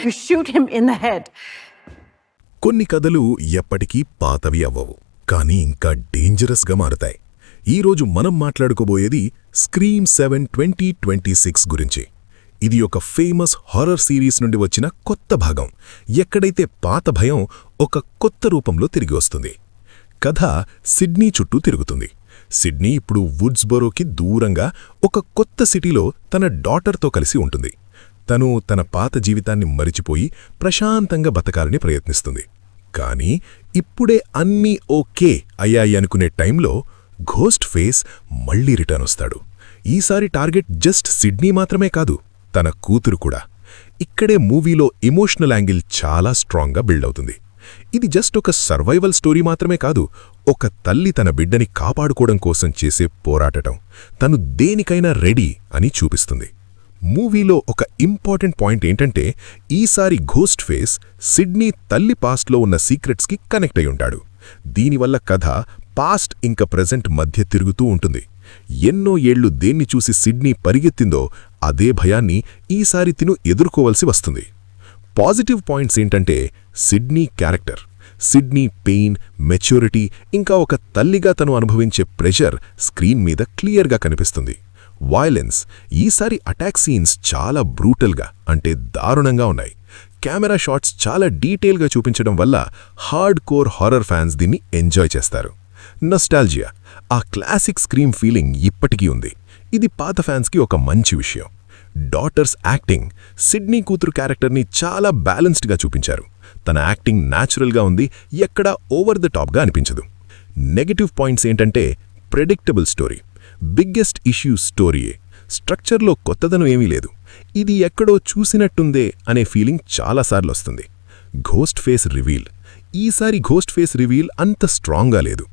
You shoot him in the head. కొన్ని కథలు ఎప్పటికీ పాతవి అవ్వవు, కానీ ఇంకా డేంజరస్గా మారుతాయి. ఈరోజు మనం మాట్లాడుకోబోయేది స్క్రీమ్ 7 2026 గురించి. ఇది ఒక ఫేమస్ హారర్ సిరీస్ నుండి వచ్చిన కొత్త భాగం, ఎక్కడైతే పాత భయం ఒక కొత్త రూపంలో తిరిగి వస్తుంది. కథ సిడ్నీ చుట్టూ తిరుగుతుంది. సిడ్నీ ఇప్పుడు వుడ్స్బరోకి దూరంగా ఒక కొత్త సిటీలో తన డాటర్తో కలిసి ఉంటుంది. తను తన పాత జీవితాన్ని మరిచిపోయి ప్రశాంతంగా బతకాలని ప్రయత్నిస్తుంది. కానీ ఇప్పుడే అన్నీ ఓకే అయ్యాయి అనుకునే టైంలో ఘోస్ట్ ఫేస్ మళ్లీ రిటర్న్ వస్తాడు. ఈసారి టార్గెట్ జస్ట్ సిడ్నీ మాత్రమే కాదు, తన కూతురు కూడా. ఇక్కడే మూవీలో ఎమోషనల్ యాంగిల్ చాలా స్ట్రాంగ్గా బిల్డ్ అవుతుంది. ఇది జస్ట్ ఒక సర్వైవల్ స్టోరీ మాత్రమే కాదు, ఒక తల్లి తన బిడ్డని కాపాడుకోవడం కోసం చేసే పోరాటం, తను దేనికైనా రెడీ అని చూపిస్తుంది. మూవీలో ఒక ఇంపార్టెంట్ పాయింట్ ఏంటంటే, ఈసారి ఘోస్ట్ ఫేస్ సిడ్నీ తల్లి పాస్ట్లో ఉన్న సీక్రెట్స్కి కనెక్ట్ అయి ఉంటాడు. దీనివల్ల కథ పాస్ట్ ఇంకా ప్రెజెంట్ మధ్య తిరుగుతూ ఉంటుంది. ఎన్నో ఏళ్లు దేన్ని చూసి సిడ్నీ పరిగెత్తిందో అదే భయాన్ని ఈసారి తిను ఎదుర్కోవలసి వస్తుంది. పాజిటివ్ పాయింట్స్ ఏంటంటే, Sydney character, Sydney pain, maturity, ఇంకా ఒక తల్లిగా తను అనుభవించే ప్రెషర్ స్క్రీన్ మీద క్లియర్గా కనిపిస్తుంది. వైలెన్స్, ఈసారి అటాక్ సీన్స్ చాలా బ్రూటల్గా అంటే దారుణంగా ఉన్నాయి. కెమెరా షాట్స్ చాలా డీటెయిల్గా చూపించడం వల్ల హార్డ్ కోర్ హారర్ ఫ్యాన్స్ దీన్ని ఎంజాయ్ చేస్తారు. నొస్టాల్జియా, ఆ క్లాసిక్ స్క్రీమ్ ఫీలింగ్ ఇప్పటికీ ఉంది. ఇది పాత ఫ్యాన్స్కి ఒక మంచి విషయం. డాటర్స్ యాక్టింగ్, సిడ్నీ కూతురు క్యారెక్టర్ని చాలా బ్యాలెన్స్డ్గా చూపించారు. తన యాక్టింగ్ న్యాచురల్గా ఉంది, ఎక్కడా ఓవర్ ద టాప్గా అనిపించదు. నెగటివ్ పాయింట్స్ ఏంటంటే, ప్రెడిక్టబుల్ స్టోరీ, బిగ్గెస్ట్ ఇష్యూ స్టోరీయే. స్ట్రక్చర్లో కొత్తదనం ఏమీ లేదు. ఇది ఎక్కడో చూసినట్టుందే అనే ఫీలింగ్ చాలాసార్లు వస్తుంది. ఘోస్ట్ ఫేస్ రివీల్, ఈసారి ఘోస్ట్ ఫేస్ రివీల్ అంత స్ట్రాంగ్గా లేదు.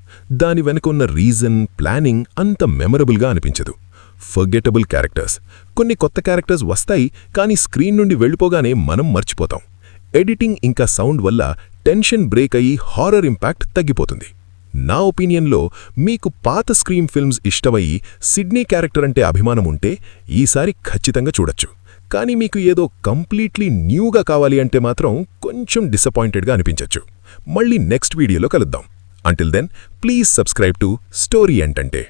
దాని వెనుకున్న రీజన్, ప్లానింగ్ అంత మెమరబుల్గా అనిపించదు. ఫర్గెటబుల్ క్యారెక్టర్స్, కొన్ని కొత్త క్యారెక్టర్స్ వస్తాయి, కానీ స్క్రీన్ నుండి వెళ్ళిపోగానే మనం మర్చిపోతాం. ఎడిటింగ్ ఇంకా సౌండ్ వల్ల టెన్షన్ బ్రేక్ అయ్యి హారర్ ఇంపాక్ట్ తగ్గిపోతుంది. నా ఒపీనియన్లో మీకు పాత స్క్రీమ్ ఫిల్మ్స్ ఇష్టమయ్యి సిడ్నీ క్యారెక్టర్ అంటే అభిమానం ఉంటే ఈసారి ఖచ్చితంగా చూడొచ్చు. కానీ మీకు ఏదో కంప్లీట్లీ న్యూగా కావాలి అంటే మాత్రం కొంచెం డిసప్పాయింటెడ్గా అనిపించొచ్చు. మళ్ళీ నెక్స్ట్ వీడియోలో కలుద్దాం. Until then please subscribe to story ఏంటంటే.